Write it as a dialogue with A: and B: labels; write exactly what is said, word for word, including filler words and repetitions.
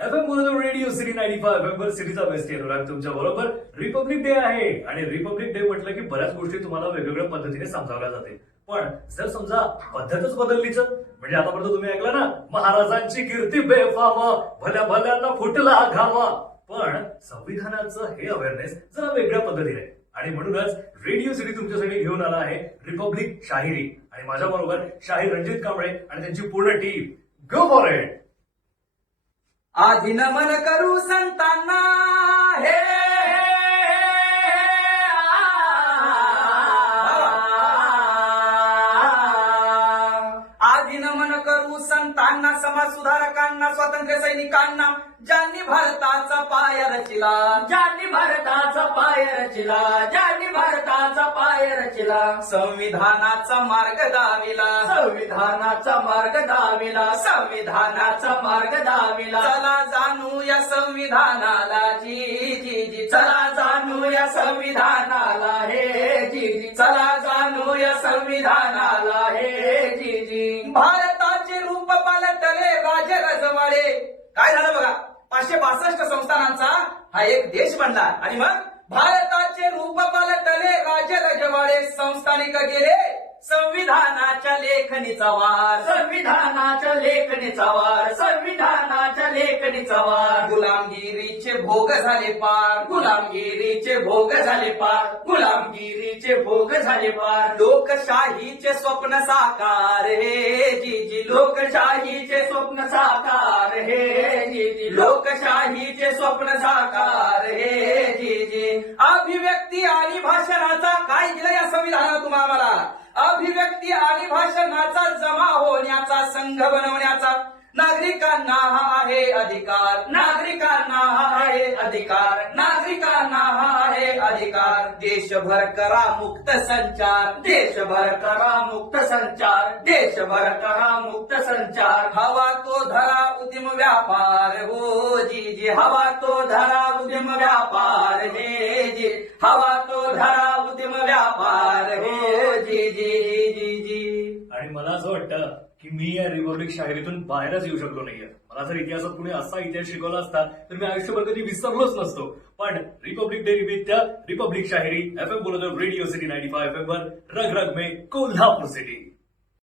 A: F M बोलतो radio city ninety five F M वर सिटीचा बेस्ट अनुराग तुमच्या बरोबर. रिपब्लिक डे आहे आणि रिपब्लिक डे म्हटलं की बऱ्याच गोष्टी तुम्हाला वेगवेगळ्या पद्धतीने समजावल्या जाते. पण जर समजा पद्धतच बदललीच म्हणजे आतापर्यंत तुम्ही ऐकलं ना, महाराजांची कीर्ती बेफाम, भल्या भल्यांना फुटला घामा. पण संविधानाचं हे अवेअरनेस जरा वेगळ्या पद्धतीने आहे आणि म्हणूनच रेडिओ सिटी तुमच्यासाठी घेऊन आला आहे रिपब्लिक शाहिरी. आणि माझ्या बरोबर शाहीर रणजित कांबळे आणि त्यांची पूर्ण टीम. Go for it.
B: आधी नमन करू संतांना, हे आधी नमन करू संतांना, समाज सुधारकांना, स्वातंत्र्य सैनिकांना, ज्यांनी भारताचा पाय रचिला,
C: ज्यांनी भारताचा पाय रचिला, ज्यांनी भारताचा पाय रचिला,
B: संविधानाचा मार्ग दाविला,
C: संविधानाचा मार्ग दाविला,
B: संविधानाचा
C: मार्ग दाविला.
B: चला जाणू या संविधानाला, जी जी जी
C: चला जाणू या संविधानाला, हे जी जी.
B: चला जाणू या संविधानाला,
C: हे जी जी.
B: भारताचे रूप पालटले राजे रजवाडे. काय झालं बघा, पाचशे बासष्ट संस्थानांचा हा एक देश बनला आणि मग भारताचे रूप पालटले राजे रजवाडे. संस्थानिक गेले संविधानाच्या लेखणीचा वार,
C: संविधानाच्या लेखणीचा वार, संविधानाच्या लेखणीचा वार.
B: गुलामगिरीचे भोग झाले पार,
C: गुलामगिरीचे भोग झाले पार, गुलामगिरीचे भोग झाले पार.
B: लोकशाहीचे स्वप्न साकार, हे जी जी
C: लोकशाहीचे स्वप्न साकार, हे जी जी.
B: लोकशाहीचे स्वप्न साकार, हे जी जी. अभिव्यक्ती आणि भाषणाचा काय दिलं या संविधानात तुम्हाला मला? अभिव्यक्ती आणि भाषणाचा जमा होण्याचा, संघ बनवण्याचा नागरिकांना हा आहे अधिकार,
C: नागरिकांना हा आहे अधिकार,
B: नागरिकांना हा आहे अधिकार. देशभर करा मुक्त संचार,
C: देशभर करा मुक्त संचार, देशभर करा मुक्त संचार.
B: हवा तो धरा उद्यम व्यापार, हो जी जी.
C: हवा तो धरा उद्यम व्यापार, हे जी. हवा तो धरा उद्यम व्यापार, हे जी जी जी जी.
A: आणि मला असं वाटतं की मी या रिपब्लिक शाहिरीतून बाहेरच येऊ शकलो नाहीये. मला जर इतिहासात कुणी असा इतिहास शिकवला असता तर मी आयुष्यभर कधी विसरलोच नसतो. पण रिपब्लिक डे निमित्त रिपब्लिक शाहिरी एफ एम बोलतो radio city ninety five F M वर रग रग में कोल्हापूर सिटी.